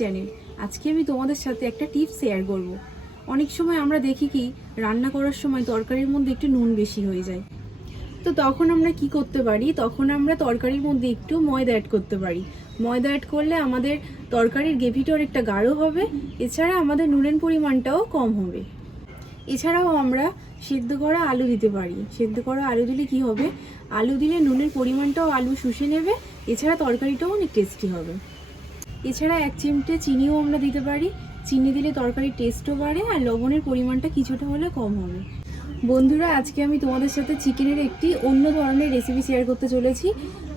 Channel. আজকে আমি তোমাদের সাথে একটা টিপস শেয়ার করব। অনেক সময় আমরা দেখি কি রান্না করার সময় তরকারির মধ্যে একটু নুন বেশি হয়ে যায়। তো তখন আমরা কি করতে পারি, তখন আমরা তরকারির মধ্যে একটু ময়দা অ্যাড করতে পারি। ময়দা অ্যাড করলে আমাদের তরকারির গ্রেভিটা অনেকটা গাঢ় হবে, এছাড়া আমাদের নুনের পরিমাণটাও কম হবে। এছাড়াও আমরা সেদ্ধ করা আলু দিতে পারি। সেদ্ধ করা আলু দিলে কি হবে, আলু দিলে নুনের পরিমাণটাও আলু শুষে নেবে, এছাড়া তরকারিটাও অনেক টেস্টি হবে। এছাড়া 1 চিমটে চিনিও আমরা দিতে পারি। চিনি দিলে তরকারির টেস্টও বাড়ে আর লবণের পরিমাণটা কিছুটা হলে কম হবে। বন্ধুরা, আজকে আমি তোমাদের সাথে চিকেনের একটি অন্য ধরনের রেসিপি শেয়ার করতে চলেছি।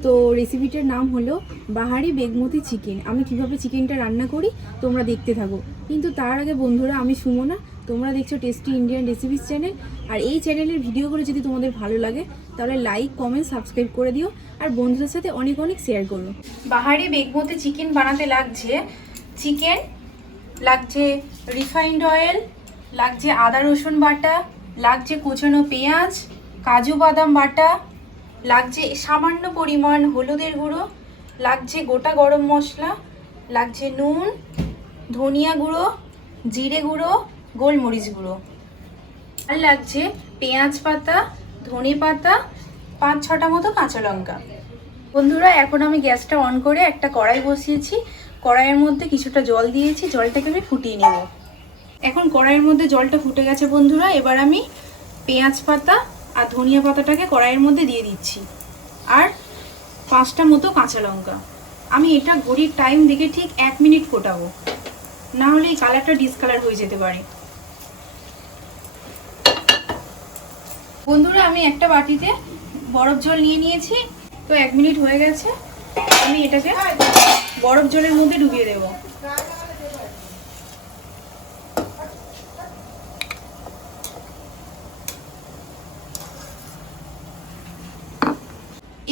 তো রেসিপিটার নাম হলো বাহারি বেগমতি চিকেন। আমি কিভাবে চিকেনটা রান্না করি তোমরা দেখতে থাকো। কিন্তু তার আগে বন্ধুরা, আমি সুমনা, তোমরা দেখছো টেস্টি ইন্ডিয়ান রেসিপিস চ্যানেল। আর এই চ্যানেলের ভিডিওগুলো যদি তোমাদের ভালো লাগে তাহলে লাইক, কমেন্ট, সাবস্ক্রাইব করে দিও আর বন্ধুদের সাথে অনেক অনেক শেয়ার করো। বাহারি বেগমতি চিকেন বানাতে লাগছে চিকেন, লাগছে রিফাইন্ড অয়েল, লাগছে আদা রসুন বাটা, লাগছে কুচানো পেঁয়াজ, কাজু বাদাম বাটা, লাগছে সামান্য পরিমাণ হলুদের গুঁড়ো, লাগছে গোটা গরম মশলা, লাগছে নুন, ধনিয়া গুঁড়ো, জিরে গুঁড়ো, গোলমরিচ গুঁড়ো, আর লাগছে পেঁয়াজ পাতা, ধনে পাতা, 5-6টা মতো কাঁচা লঙ্কা। বন্ধুরা, এখন আমি গ্যাসটা অন করে একটা কড়াই বসিয়েছি। কড়াইয়ের মধ্যে কিছুটা জল দিয়েছি, জলটাকে আমি ফুটিয়ে নেব। এখন কড়াইয়ের মধ্যে জলটা ফুটে গেছে বন্ধুরা। এবার আমি পেঁয়াজ পাতা আর ধনিয়া পাতাটাকে কড়াইয়ের মধ্যে দিয়ে দিচ্ছি, আর 5টা মতো কাঁচা লঙ্কা। আমি এটা ঘড়ির টাইম দেখে ঠিক 1 মিনিট ফোটাবো, না হলে এই কালারটা ডিসকালার হয়ে যেতে পারে। বন্ধুরা, আমি একটা বাটিতে বরফ জল নিয়ে নিয়েছি। তো 1 মিনিট হয়ে গেছে, আমি এটাকে বরফ জলের মধ্যে ডুবিয়ে দেব।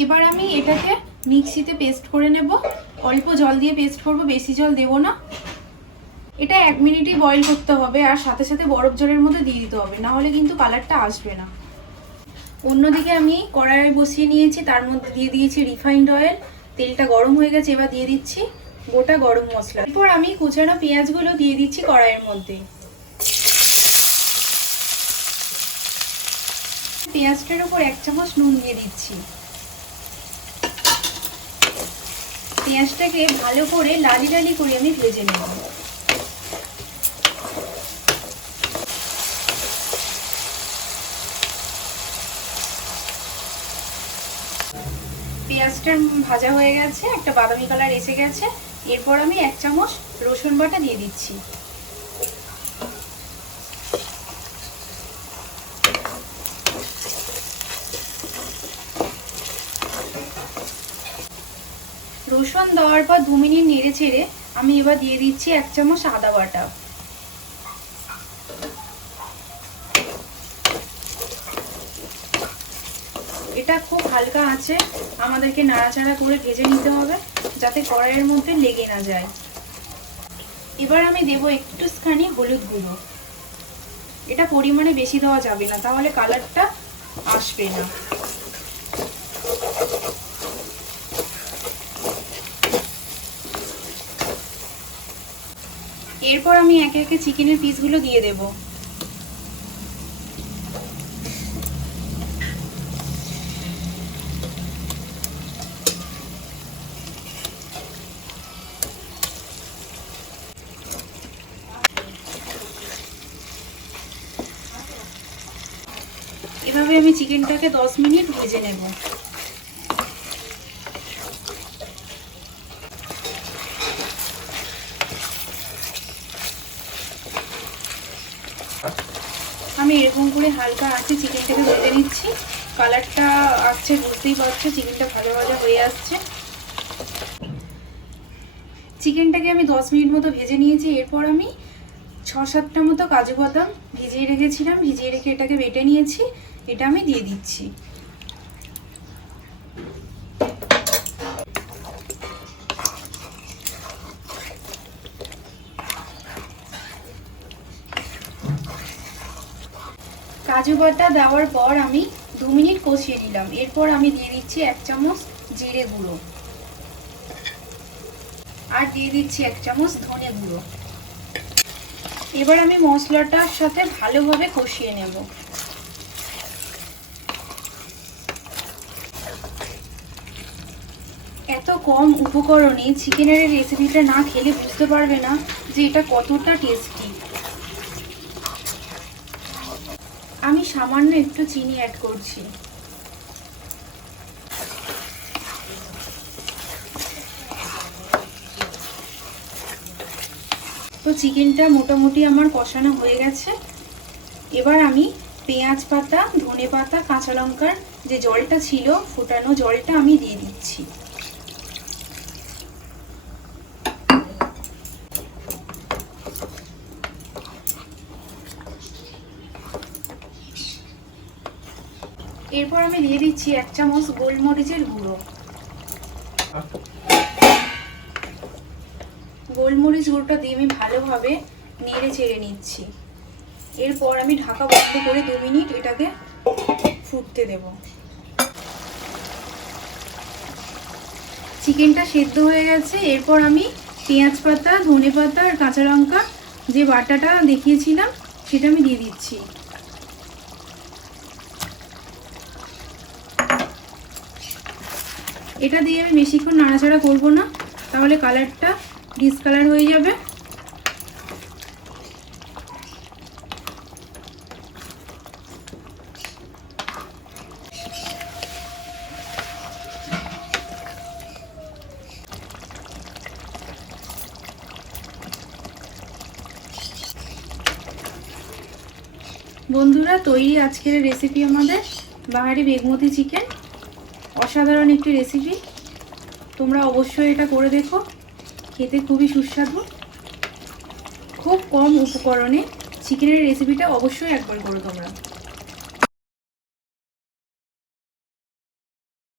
এবার আমি এটাকে মিক্সিতে পেস্ট করে নেব। অল্প জল দিয়ে পেস্ট করব, বেশি জল দেব না। এটা 1 মিনিটই বয়েল করতে হবে, আর সাথে সাথে বরফ জলের মধ্যে দিয়ে দিতে হবে, না হলে কিন্তু কালারটা আসবে না। অন্যদিকে আমি কড়াই বসিয়ে নিয়েছি, তার মধ্যে দিয়ে দিয়েছি রিফাইন্ড অয়েল। তেলটা গরম হয়ে গেছে, এবার দিয়ে দিচ্ছি গোটা গরম মশলা। এরপর আমি কুচানো পেঁয়াজগুলো দিয়ে দিচ্ছি কড়াইয়ের মধ্যে। পেঁয়াজটার উপর 1 চামচ নুন দিয়ে দিচ্ছি। পেঁয়াজটাকে ভালো করে লালি লালি করে আমি ভেজে নেব। পেঁয়াজটা ভাজা হয়ে গেছে, একটা বাদামি কালার এসে গেছে। এরপর আমি 1 চামচ রসুন বাটা দিয়ে দিচ্ছি। রসুন দেওয়ার পর 2 মিনিট নেড়ে চেড়ে আমি এবার দিয়ে দিচ্ছি 1 চামচ আদা বাটা। এটা খুব হালকা আছে আমাদেরকে নাড়াচাড়া করে ভেজে নিতে হবে, যাতে কড়াইয়ের মধ্যে লেগে না যায়। এবার আমি দেব একটুখানি হলুদ গুঁড়ো। এটা পরিমাণে বেশি দেওয়া যাবে না, তাহলে কালারটা আসবে না। এরপর আমি একে একে চিকেনের পিসগুলো দিয়ে দেব। এভাবে আমি চিকেনটাকে 10 মিনিট ভেজে নেব। আমি এরকম করে হালকা আঁচে চিকেনটাকে ভেজে নিচ্ছি। কালারটা আসছে, বুঝতেই পারছো চিকেনটা ভাজা ভাজা হয়ে আসছে। চিকেনটাকে আমি 10 মিনিট মতো ভেজে নিয়েছি। এরপর আমি 6-7টা মতো কাজু বাদাম ভিজিয়ে রেখেছিলাম, ভিজিয়ে রেখে এটাকে বেটে নিয়েছি। এটা আমি দিয়ে দিচ্ছি। কাজু বাটা দেওয়ার পর আমি 2 মিনিট কষিয়ে নিলাম। এরপর আমি দিয়ে দিচ্ছি 1 চামচ জিরে গুঁড়ো, আর আর দিয়ে দিচ্ছি 1 চামচ ধনে গুঁড়ো। এবার আমি মশলাটার সাথে ভালোভাবে কষিয়ে নেব। এত কম উপকরণে চিকেনের এই রেসিপিটা না খেলে বুঝতে পারবে না যে এটা কতটা টেস্টি। আমি সামান্য একটু চিনি অ্যাড করছি। তো চিকেনটা মোটামুটি আমার কষানো হয়ে গেছে। এবার আমি পেঁয়াজ পাতা, ধনে পাতা, কাঁচা লঙ্কার যে জলটা ছিল, ফোটানো জলটা আমি দিয়ে দিচ্ছি। এরপর আমি দিয়ে দিচ্ছি 1 চামচ গোলমরিচের গুঁড়ো। গোলমরিচ গুঁড়োটা দিয়ে আমি ভালোভাবে নেড়ে চেড়ে নিচ্ছি। এরপর আমি ঢাকা বন্ধ করে 2 মিনিট এটাকে ফুটতে দেব। চিকেনটা সেদ্ধ হয়ে গেছে। এরপর আমি পেঁয়াজ পাতা, ধনে পাতা আর কাঁচা লঙ্কা যে বাটাটা দেখিয়েছিলাম সেটা আমি দিয়ে দিচ্ছি। এটা দিয়ে আমি বেশিক্ষণ নাড়াচাড়া করব না, তাহলে কালারটা ডিসকালার হয়ে যাবে। বন্ধুরা, তৈরি আজকের রেসিপি আমাদের বাহারি বেগমতি চিকেন। অসাধারণ একটি রেসিপি, তোমরা অবশ্যই এটা করে দেখো। খেতে খুবই সুস্বাদু। খুব কম উপকরণে চিকেনের রেসিপিটা অবশ্যই একবার করো তোমরা।